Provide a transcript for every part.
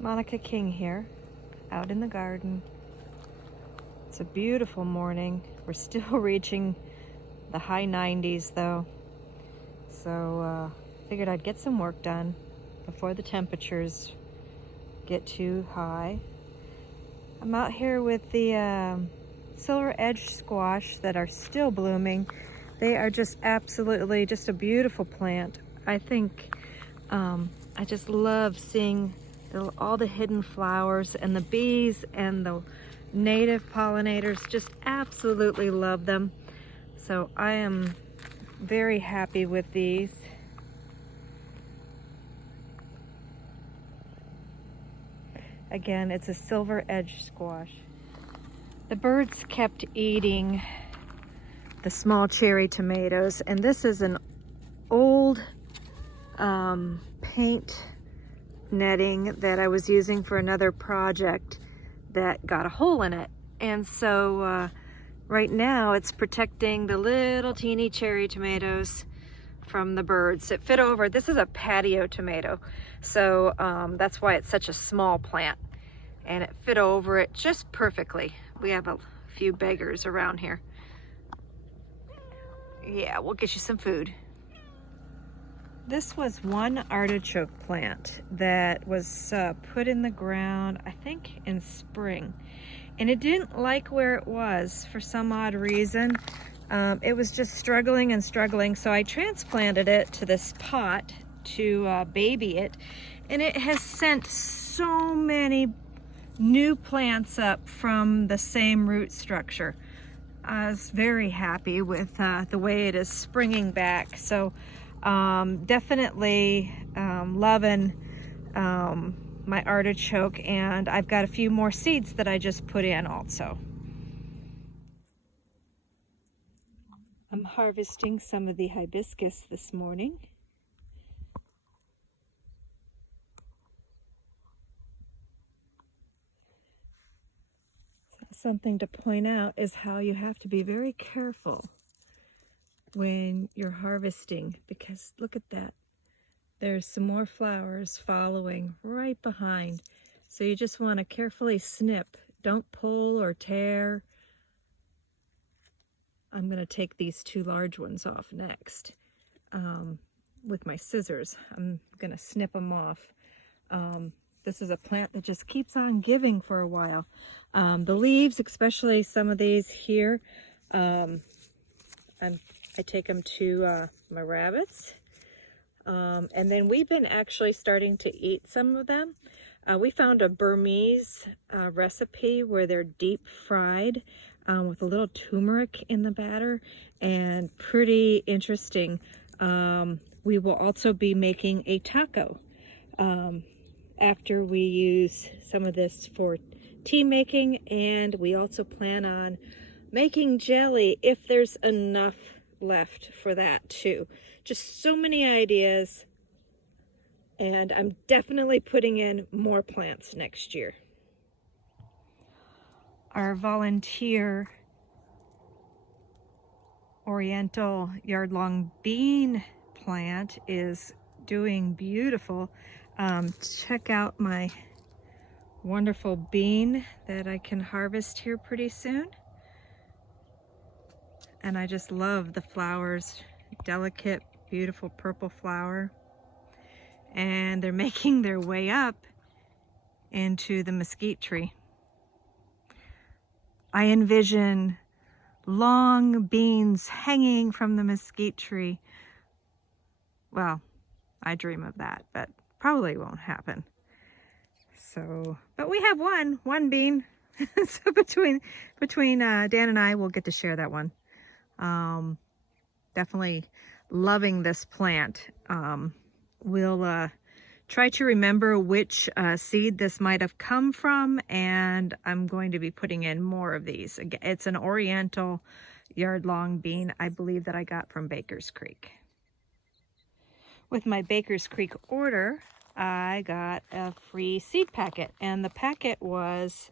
Monica King here, out in the garden. It's a beautiful morning. We're still reaching the high 90s though. So figured I'd get some work done before the temperatures get too high. I'm out here with the silver edge squash that are still blooming. They are just absolutely just a beautiful plant. I think I just love seeing all the hidden flowers, and the bees and the native pollinators just absolutely love them. So I am very happy with these. Again, it's a silver edge squash. The birds kept eating the small cherry tomatoes, and this is an old paint netting that I was using for another project that got a hole in it. And so right now it's protecting the little teeny cherry tomatoes from the birds. It fit over, this is a patio tomato, so that's why it's such a small plant, and it fit over it just perfectly. We have a few beggars around here. Yeah, we'll get you some food. This was one artichoke plant that was put in the ground, I think in spring, and it didn't like where it was for some odd reason. It was just struggling and struggling, so I transplanted it to this pot to baby it, and it has sent so many new plants up from the same root structure. I was very happy with the way it is springing back. So definitely loving my artichoke, and I've got a few more seeds that I just put in also. I'm harvesting some of the hibiscus this morning. Something to point out is how you have to be very careful when you're harvesting, because look at that. There's some more flowers following right behind. So you just want to carefully snip. Don't pull or tear. I'm going to take these two large ones off next with my scissors. I'm going to snip them off. This is a plant that just keeps on giving for a while. The leaves, especially some of these here, I take them to my rabbits. And then we've been actually starting to eat some of them. We found a Burmese recipe where they're deep fried with a little turmeric in the batter, and pretty interesting. We will also be making a taco after we use some of this for tea making, and we also plan on making jelly if there's enough left for that too. Just so many ideas, and I'm definitely putting in more plants next year. Our volunteer oriental yard-long bean plant is doing beautiful. Check out my wonderful bean that I can harvest here pretty soon. And I just love the flowers, delicate, beautiful purple flower. And they're making their way up into the mesquite tree. I envision long beans hanging from the mesquite tree. Well, I dream of that, but probably won't happen. So, but we have one bean. So between Dan and I, we'll get to share that one. Definitely loving this plant. We'll try to remember which seed this might have come from, and I'm going to be putting in more of these. Again, it's an oriental yard-long bean, I believe, that I got from Baker's Creek. With my Baker's Creek order, I got a free seed packet, and the packet was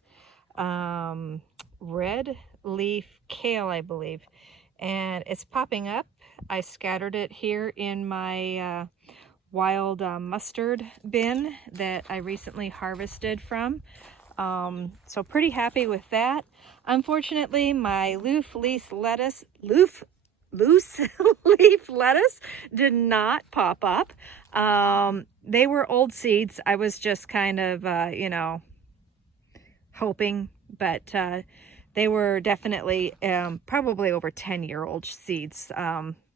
red leaf kale, I believe, and it's popping up. I scattered it here in my wild mustard bin that I recently harvested from. So pretty happy with that. Unfortunately, my loose leaf lettuce did not pop up. They were old seeds. I was just kind of, you know, hoping, but they were definitely probably over 10-year-old seeds.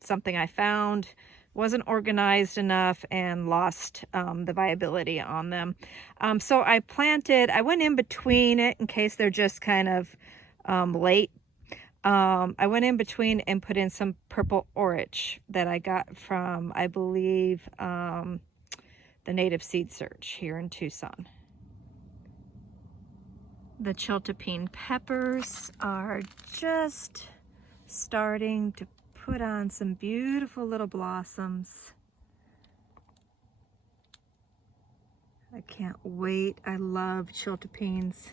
Something I found wasn't organized enough and lost the viability on them. So I went in between it in case they're just kind of late. I went in between and put in some purple orich that I got from, I believe, the Native Seed Search here in Tucson. The Chiltepine peppers are just starting to put on some beautiful little blossoms. I can't wait. I love Chiltepines.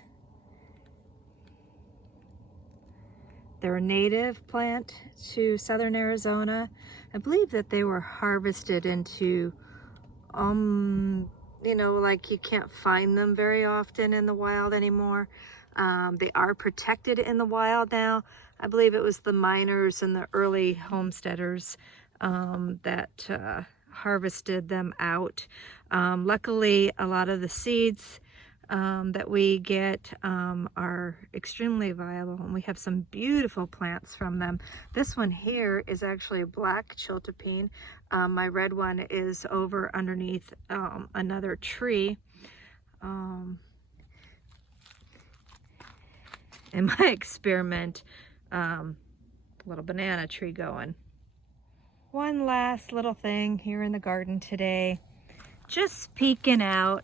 They're a native plant to southern Arizona. I believe that they were harvested into, you know, like you can't find them very often in the wild anymore. They are protected in the wild now. I believe it was the miners and the early homesteaders that harvested them out. Luckily, a lot of the seeds that we get are extremely viable, and we have some beautiful plants from them. This one here is actually a black Chiltepine. My red one is over underneath another tree. In my experiment, little banana tree going. One last little thing here in the garden today, just peeking out,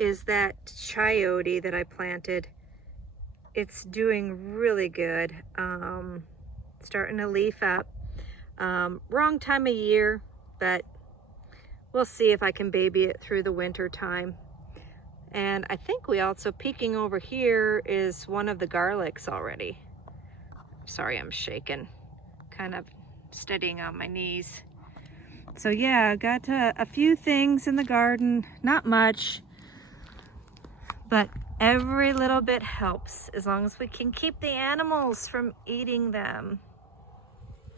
is that chayote that I planted. It's doing really good. Starting to leaf up. Wrong time of year, but we'll see if I can baby it through the winter time. And I think we also, peeking over here, is one of the garlics already. Sorry, I'm shaking, kind of steadying on my knees. So yeah, I got a few things in the garden, not much, but every little bit helps as long as we can keep the animals from eating them.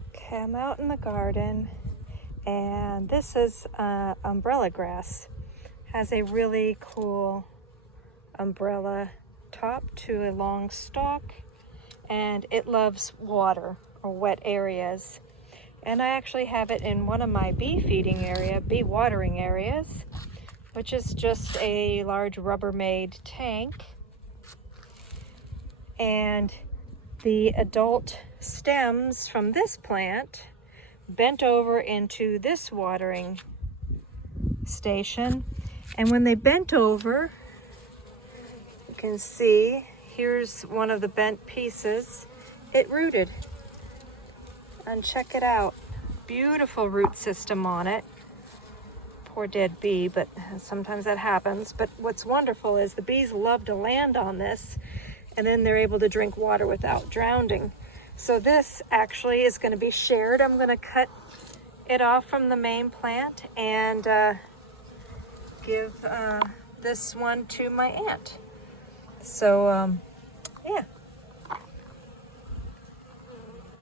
Okay, I'm out in the garden, and this is umbrella grass. Has a really cool umbrella top to a long stalk, and it loves water or wet areas. And I actually have it in one of my bee watering areas, which is just a large Rubbermaid tank. And the adult stems from this plant bent over into this watering station. And when they bent over, you can see, here's one of the bent pieces. It rooted. And check it out. Beautiful root system on it. Poor dead bee, but sometimes that happens. But what's wonderful is the bees love to land on this, and then they're able to drink water without drowning. So this actually is going to be shared. I'm going to cut it off from the main plant and give this one to my aunt. So yeah,